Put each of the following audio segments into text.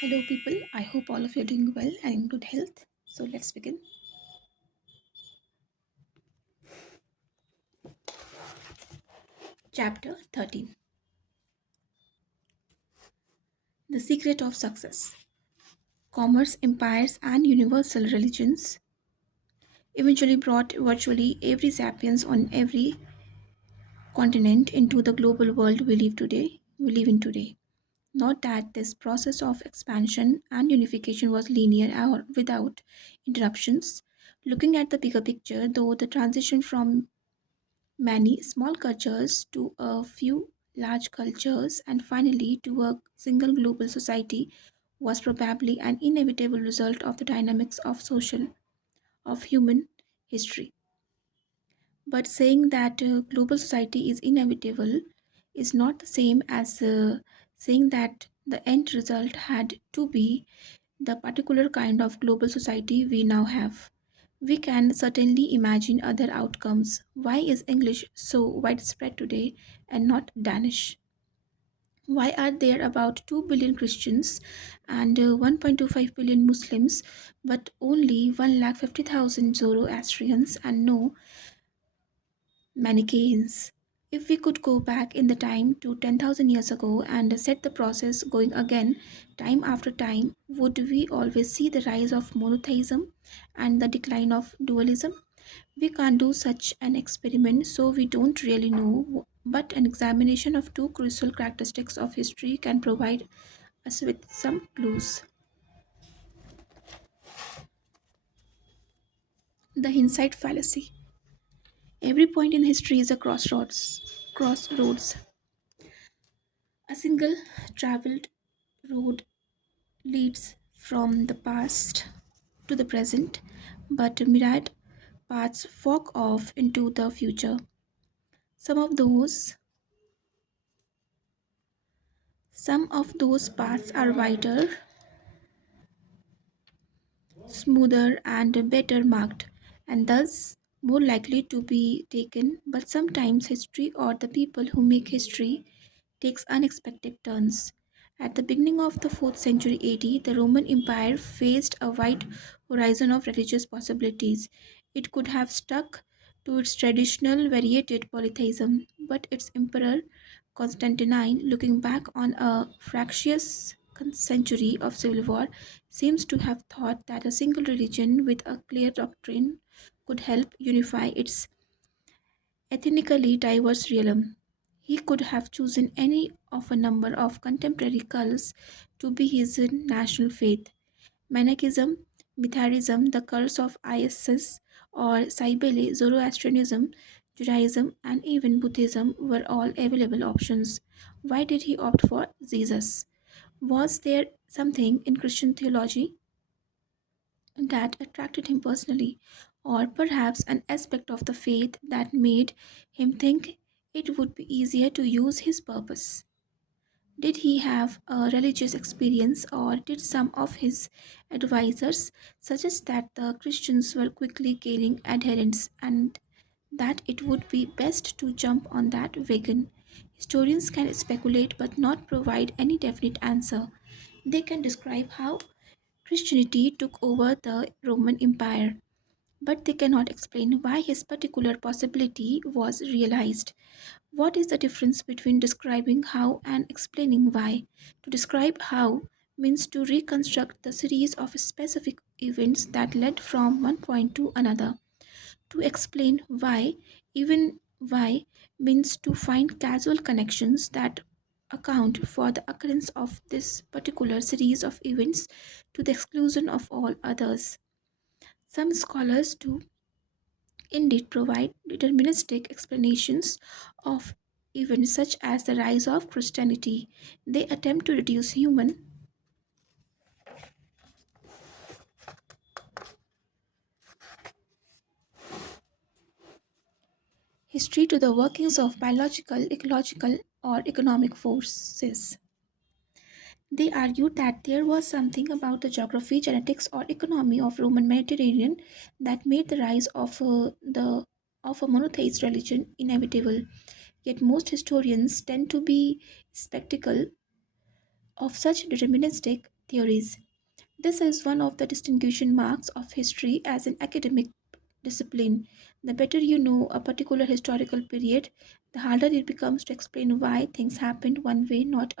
Hello, people. I hope all of you are doing well and in good health. So, let's begin. Chapter 13. The Secret of Success. Commerce, empires, and universal religions eventually brought virtually every sapiens on every continent into the global world we live in today. Not that this process of expansion and unification was linear or without interruptions. Looking at the bigger picture, though, the transition from many small cultures to a few large cultures and finally to a single global society was probably an inevitable result of the dynamics of human history. But saying that global society is inevitable is not the same as saying that the end result had to be the particular kind of global society we now have. We can certainly imagine other outcomes. Why is English so widespread today and not Danish? Why are there about 2 billion Christians and 1.25 billion Muslims, but only 150,000 Zoroastrians and no Manichaeans? If we could go back in the time to 10,000 years ago and set the process going again, time after time, would we always see the rise of monotheism and the decline of dualism? We can't do such an experiment, so we don't really know. But an examination of two crucial characteristics of history can provide us with some clues. The hindsight fallacy. Every point in history is a crossroads. Crossroads. A single traveled road leads from the past to the present, but myriad paths fork off into the future. Some of those some of those paths are wider, smoother and better marked, and thus more likely to be taken, but sometimes history or the people who make history takes unexpected turns. At the beginning of the 4th century AD, the Roman Empire faced a wide horizon of religious possibilities. It could have stuck to its traditional variated polytheism, but its emperor Constantine, looking back on a fractious century of civil war, seems to have thought that a single religion with a clear doctrine could help unify its ethnically diverse realm. He could have chosen any of a number of contemporary cults to be his national faith. Manichaeism, Mithraism, the cults of Isis, or Cybele, Zoroastrianism, Judaism, and even Buddhism were all available options. Why did he opt for Jesus? Was there something in Christian theology that attracted him personally, or perhaps an aspect of the faith that made him think it would be easier to use his purpose? Did he have a religious experience, or did some of his advisors suggest that the Christians were quickly gaining adherents and that it would be best to jump on that wagon? Historians can speculate but not provide any definite answer. They can describe how Christianity took over the Roman Empire, but they cannot explain why his particular possibility was realized. What is the difference between describing how and explaining why? To describe how means to reconstruct the series of specific events that led from one point to another. To explain why, even why, means to find causal connections that account for the occurrence of this particular series of events to the exclusion of all others. Some scholars do indeed provide deterministic explanations of events such as the rise of Christianity. They attempt to reduce human history to the workings of biological, ecological, or economic forces. They argued that there was something about the geography, genetics, or economy of Roman Mediterranean that made the rise the of a monotheist religion inevitable. Yet most historians tend to be skeptical of such deterministic theories. This is one of the distinguishing marks of history as an academic discipline. The better you know a particular historical period, the harder it becomes to explain why things happened one way, not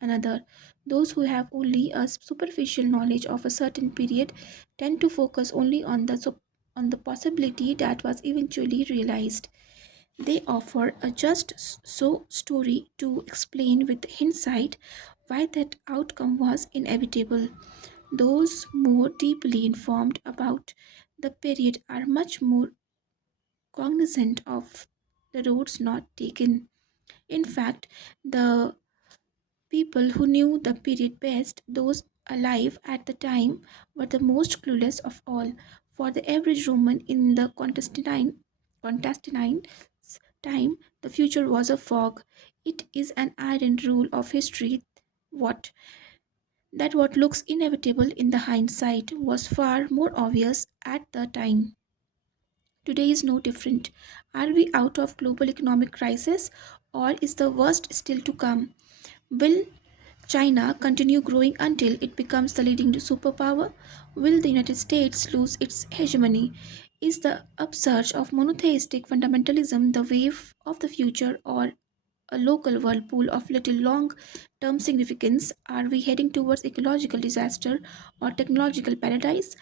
another. Those who have only a superficial knowledge of a certain period tend to focus only on on the possibility that was eventually realized. They offer a just so story to explain with hindsight why that outcome was inevitable. Those more deeply informed about the period are much more cognizant of the roads not taken. In fact, the people who knew the period best, those alive at the time, were the most clueless of all. For the average Roman in the Constantine time, the future was a fog. It is an iron rule of history what what looks inevitable in the hindsight was far more obvious at the time. Today is no different. Are we out of global economic crisis or is the worst still to come? Will China continue growing until it becomes the leading superpower? Will the United States lose its hegemony? Is the upsurge of monotheistic fundamentalism the wave of the future or a local whirlpool of little long term significance? Are we heading towards ecological disaster or technological paradise?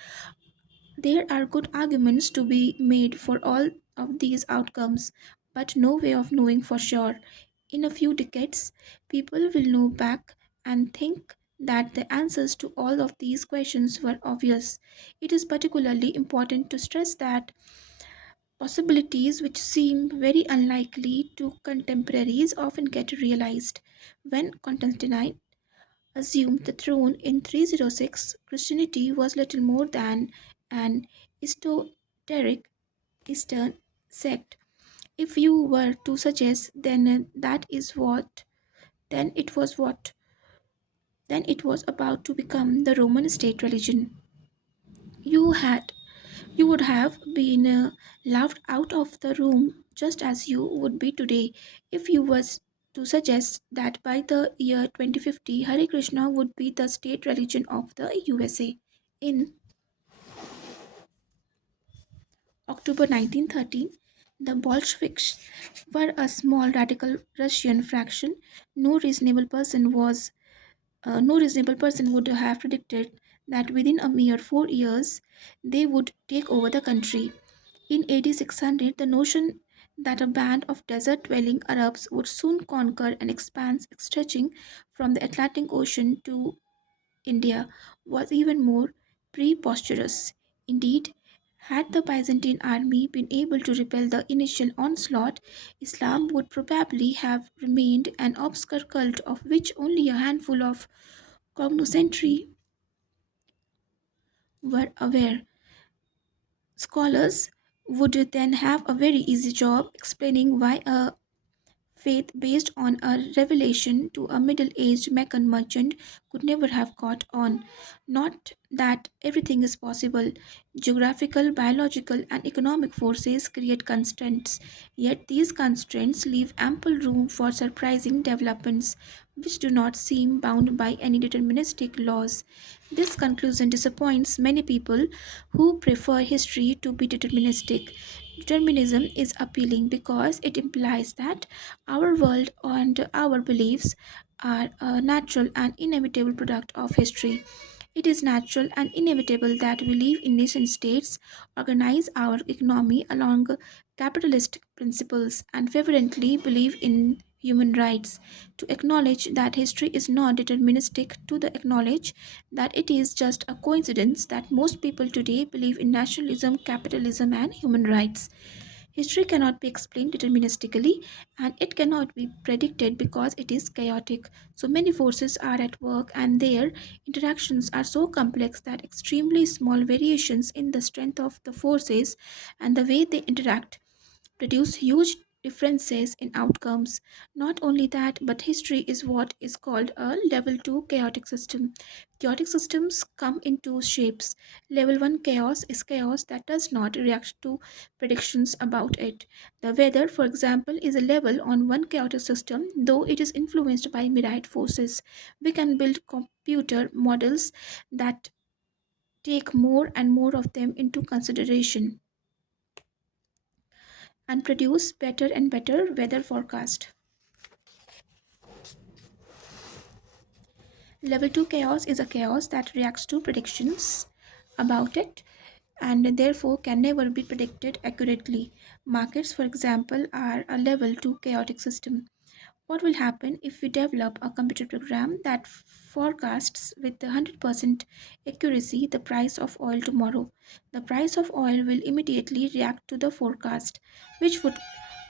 There are good arguments to be made for all of these outcomes, but no way of knowing for sure. In a few decades, people will know back and think that the answers to all of these questions were obvious. It is particularly important to stress that possibilities which seem very unlikely to contemporaries often get realized. When Constantine assumed the throne in 306, Christianity was little more than an esoteric Eastern sect. If you were to suggest that is what, then it was what, then it was about to become the Roman state religion. You had You would have been laughed out of the room just as you would be today if you was to suggest that by the year 2050 Hare Krishna would be the state religion of the USA. In October 1913, the Bolsheviks were a small radical Russian faction. No reasonable person would have predicted that within a mere 4 years they would take over the country. In AD 600, the notion that a band of desert dwelling Arabs would soon conquer an expanse stretching from the Atlantic Ocean to India was even more preposterous. Indeed, had the Byzantine army been able to repel the initial onslaught, Islam would probably have remained an obscure cult of which only a handful of cognoscenti were aware. Scholars would then have a very easy job explaining why a faith based on a revelation to a middle aged Meccan merchant could never have caught on. Not that everything is possible. Geographical, biological, and economic forces create constraints, yet these constraints leave ample room for surprising developments which do not seem bound by any deterministic laws. This conclusion disappoints many people who prefer history to be deterministic. Determinism is appealing because it implies that our world and our beliefs are a natural and inevitable product of history. It is natural and inevitable that we live in nation states, organize our economy along capitalist principles, and fervently believe in human rights. To acknowledge that history is not deterministic, to the acknowledge that it is just a coincidence that most people today believe in nationalism, capitalism, and human rights. History cannot be explained deterministically and it cannot be predicted because it is chaotic. So many forces are at work and their interactions are so complex that extremely small variations in the strength of the forces and the way they interact produce huge differences in outcomes. Not only that, but history is what is called a level 2 chaotic system. Chaotic systems come in two shapes. Level 1 chaos is chaos that does not react to predictions about it. The weather, for example, is a level on one chaotic system, though it is influenced by myriad forces. We can build computer models that take more and more of them into consideration and produce better and better weather forecast. Level 2 chaos is a chaos that reacts to predictions about it and therefore can never be predicted accurately. Markets, for example, are a level 2 chaotic system. What will happen if we develop a computer program that forecasts with 100% accuracy the price of oil tomorrow? The price of oil will immediately react to the forecast, which would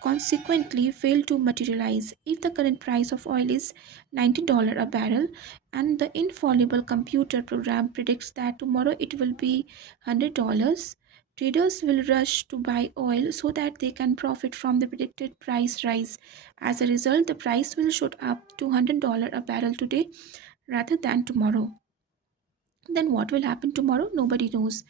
consequently fail to materialize. If the current price of oil is $90 a barrel and the infallible computer program predicts that tomorrow it will be $100, traders will rush to buy oil so that they can profit from the predicted price rise. As a result, the price will shoot up to $100 a barrel today rather than tomorrow. Then what will happen tomorrow? Nobody knows.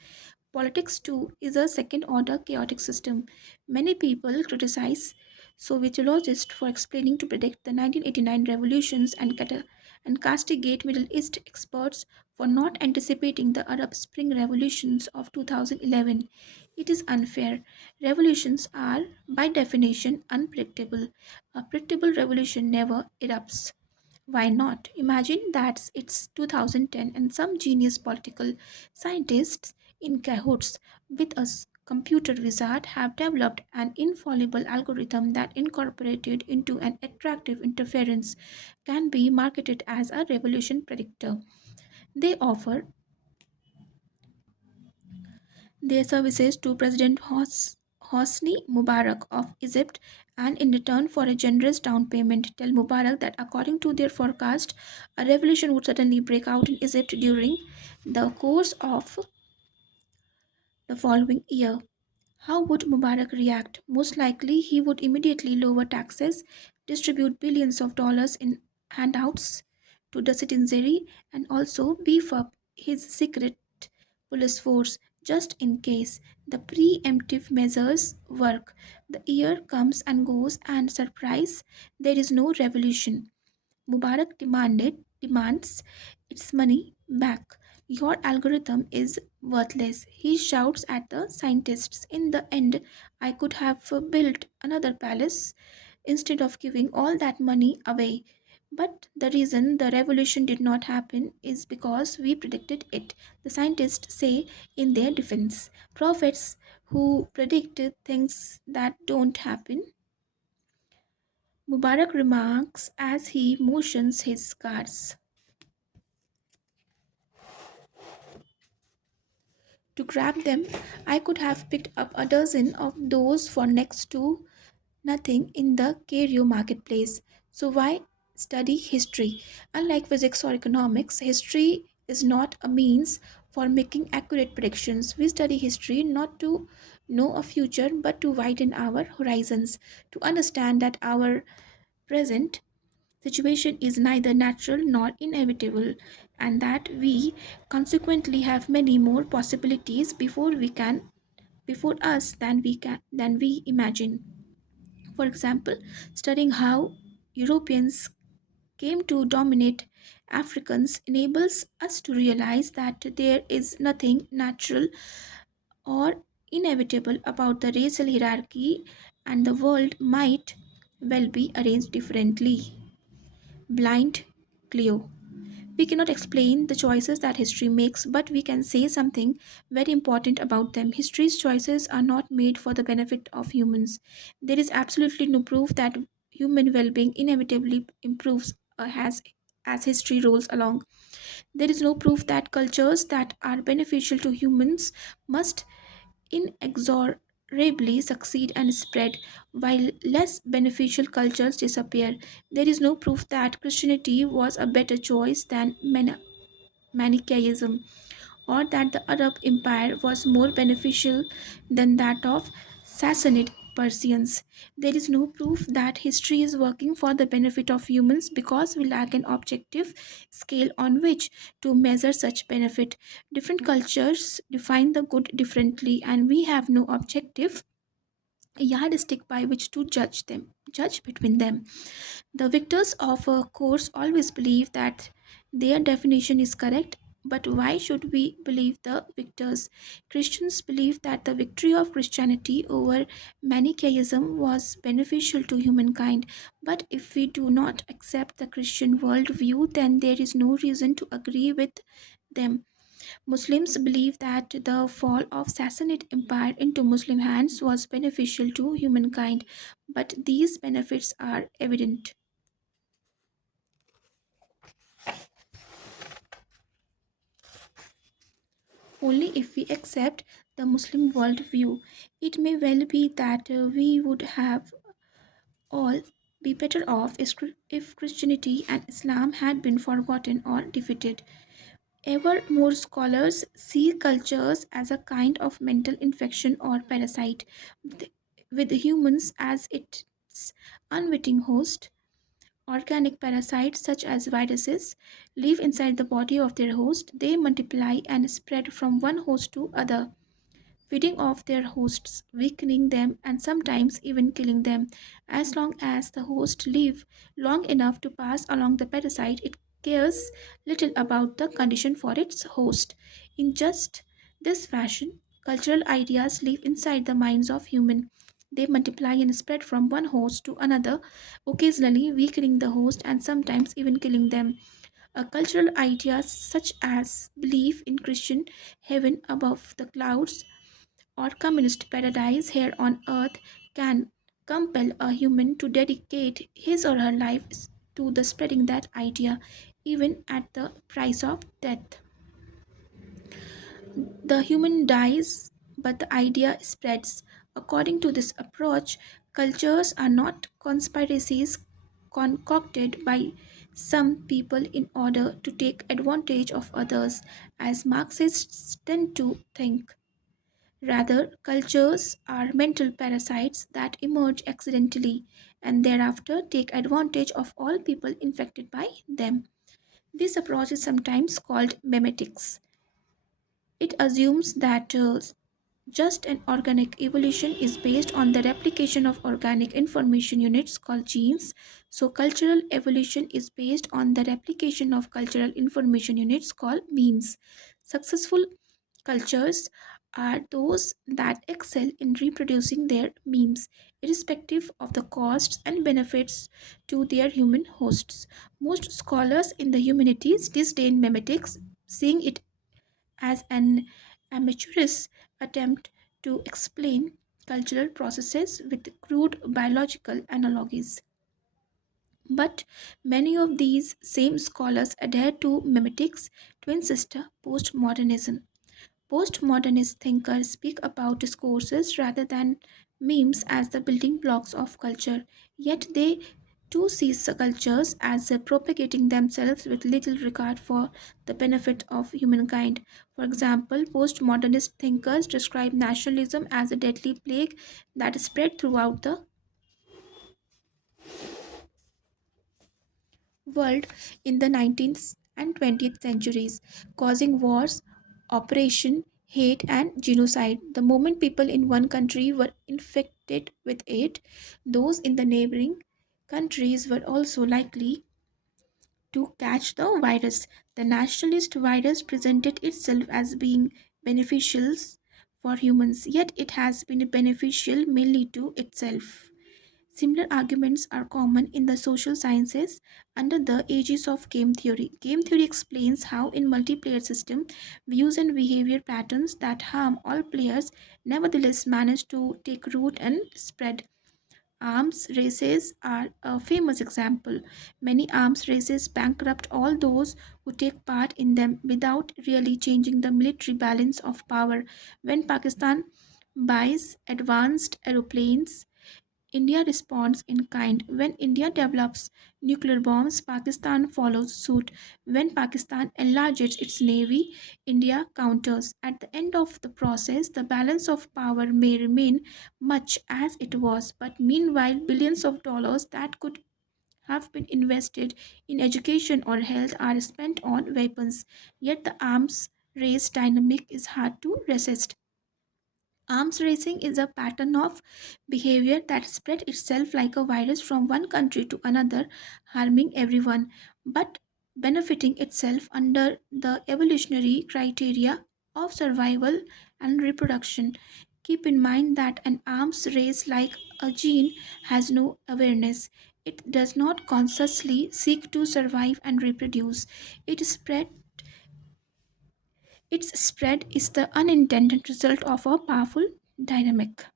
Politics, too, is a second order chaotic system. Many people criticize Sovietologists for explaining to predict the 1989 revolutions and castigate Middle East experts for not anticipating the Arab Spring revolutions of 2011. It is unfair. Revolutions are, by definition, unpredictable. A predictable revolution never erupts. Why not? Imagine that it's 2010 and some genius political scientists in cahoots with a computer wizard have developed an infallible algorithm that, incorporated into an attractive interference, can be marketed as a revolution predictor. They offer their services to President Hosni Mubarak of Egypt, and in return for a generous down payment, tell Mubarak that according to their forecast, a revolution would suddenly break out in Egypt during the course of the following year. How would Mubarak react? Most likely, he would immediately lower taxes, distribute billions of dollars in handouts to the citizenry, and also beef up his secret police force just in case. The preemptive measures work. The year comes and goes, and surprise, there is no revolution. Mubarak demands its money back. Your algorithm is worthless. He shouts at the scientists. In the end, I could have built another palace instead of giving all that money away. But the reason the revolution did not happen is because we predicted it. The scientists say in their defense. Prophets who predicted things that don't happen. Mubarak remarks as he motions his guards to grab them. I could have picked up a dozen of those for next to nothing in the Cairo marketplace. So, why study history? Unlike physics or economics, history is not a means for making accurate predictions. We study history not to know a future but to widen our horizons, to understand that our present situation is neither natural nor inevitable, and that we consequently have many more possibilities before us than we imagine. For example, studying how Europeans came to dominate Africans enables us to realize that there is nothing natural or inevitable about the racial hierarchy, and the world might well be arranged differently. Blind Cleo. We cannot explain the choices that history makes, but we can say something very important about them. History's choices are not made for the benefit of humans. There is absolutely no proof that human well being inevitably improves as history rolls along. There is no proof that cultures that are beneficial to humans must inexorably succeed and spread, while less beneficial cultures disappear. There is no proof that Christianity was a better choice than Manichaeism, or that the Arab Empire was more beneficial than that of Sassanid Persians. There is no proof that history is working for the benefit of humans because we lack an objective scale on which to measure such benefit. Different cultures define the good differently, and we have no objective yardstick by which to judge between them. The victors of a course always believe that their definition is correct, but why should we believe the victors? Christians believe that the victory of Christianity over Manichaeism was beneficial to humankind, but if we do not accept the Christian worldview, then there is no reason to agree with them. Muslims believe that the fall of Sassanid Empire into Muslim hands was beneficial to humankind, but these benefits are evident only if we accept the Muslim worldview. It may well be that we would have all be better off if Christianity and Islam had been forgotten or defeated. Ever more scholars see cultures as a kind of mental infection or parasite, with with humans as its unwitting host. Organic parasites, such as viruses, live inside the body of their host. They multiply and spread from one host to other, feeding off their hosts, weakening them, and sometimes even killing them. As long as the host live long enough to pass along the parasite, it cares little about the condition for its host. In just this fashion, cultural ideas live inside the minds of human. They multiply and spread from one host to another, occasionally weakening the host and sometimes even killing them. Cultural ideas such as belief in Christian heaven above the clouds or communist paradise here on earth can compel a human to dedicate his or her life to the spreading that idea, even at the price of death. The human dies, but the idea spreads. According to this approach, cultures are not conspiracies concocted by some people in order to take advantage of others, as Marxists tend to think. Rather, cultures are mental parasites that emerge accidentally and thereafter take advantage of all people infected by them. This approach is sometimes called memetics. It assumes that just an organic evolution is based on the replication of organic information units called genes. So, cultural evolution is based on the replication of cultural information units called memes. Successful cultures are those that excel in reproducing their memes, irrespective of the costs and benefits to their human hosts. Most scholars in the humanities disdain memetics, seeing it as an amateurish attempt to explain cultural processes with crude biological analogies. But many of these same scholars adhere to memetics' twin sister postmodernism. Postmodernist thinkers speak about discourses rather than memes as the building blocks of culture, yet they too see cultures as propagating themselves with little regard for the benefit of humankind. For example, postmodernist thinkers describe nationalism as a deadly plague that spread throughout the world in the 19th and 20th centuries, causing wars, oppression, hate, and genocide. The moment people in one country were infected with it, those in the neighboring countries were also likely to catch the virus. The nationalist virus presented itself as being beneficial for humans, yet it has been beneficial mainly to itself. Similar arguments are common in the social sciences under the aegis of game theory. Game theory explains how in multiplayer system views and behavior patterns that harm all players nevertheless manage to take root and spread. Arms races are a famous example. Many arms races bankrupt all those who take part in them without really changing the military balance of power. When Pakistan buys advanced aeroplanes, India responds in kind. When India develops nuclear bombs, Pakistan follows suit. When Pakistan enlarges its navy, India counters. At the end of the process, the balance of power may remain much as it was, but meanwhile, billions of dollars that could have been invested in education or health are spent on weapons. Yet the arms race dynamic is hard to resist. Arms racing is a pattern of behavior that spread itself like a virus from one country to another, harming everyone, but benefiting itself under the evolutionary criteria of survival and reproduction. Keep in mind that an arms race, like a gene, has no awareness. It does not consciously seek to survive and reproduce. It spread its spread is the unintended result of a powerful dynamic.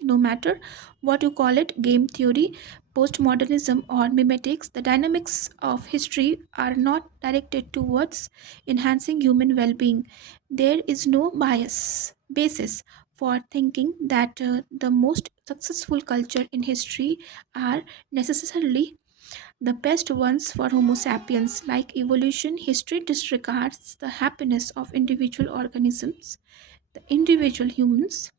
No matter what you call it, game theory, postmodernism, or mimetics, the dynamics of history are not directed towards enhancing human well being. There is no basis for thinking that the most successful culture in history are necessarily the best ones for Homo sapiens. Like evolution, history disregards the happiness of individual organisms. The individual humans,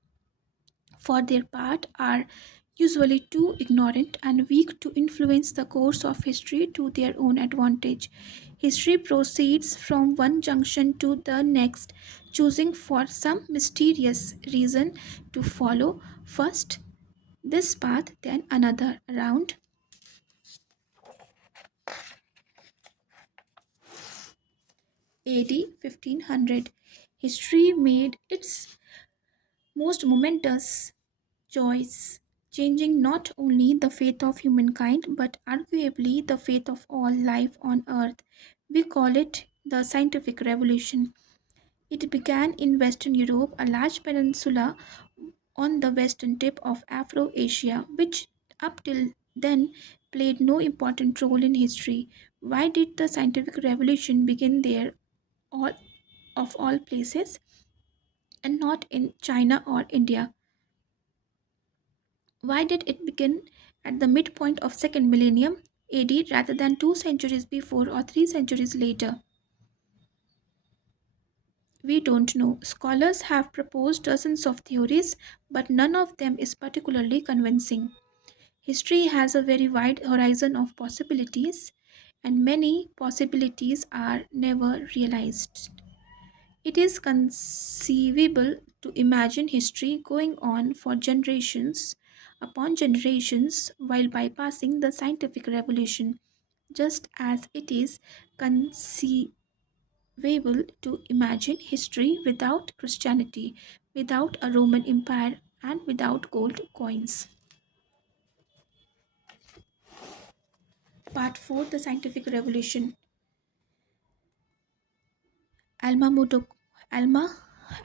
for their part, are usually too ignorant and weak to influence the course of history to their own advantage. History proceeds from one junction to the next, choosing for some mysterious reason to follow first this path, then another. Around AD 1500, history made its most momentous choice, changing not only the fate of humankind but arguably the fate of all life on earth. We call it the scientific revolution. It began in Western Europe, a large peninsula on the western tip of Afro Asia, which up till then played no important role in history. Why did the scientific revolution begin there, all, of all places, and not in China or India? Why did it begin at the midpoint of second millennium AD rather than 2 centuries before or 3 centuries later? We don't know. Scholars have proposed dozens of theories, but none of them is particularly convincing. History has a very wide horizon of possibilities, and many possibilities are never realized. It is conceivable to imagine history going on for generations upon generations while bypassing the scientific revolution, just as it is conceivable to imagine history without Christianity, without a Roman Empire, and without gold coins. Part 4, the Scientific Revolution. Alma Modo, Alma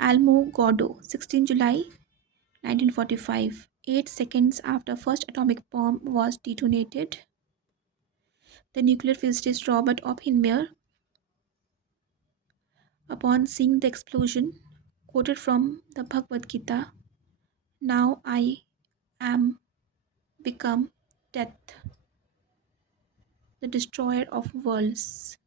Almogordo, 16 July 1945. 8 seconds after first atomic bomb was detonated, the nuclear physicist Robert Oppenheimer, upon seeing the explosion, quoted from the Bhagavad Gita, "Now I am become death, the destroyer of worlds."